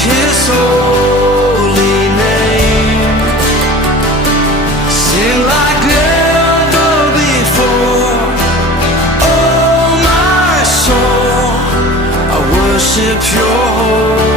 His holy name. Sing like never before. Oh, my soul, I worship your holy name.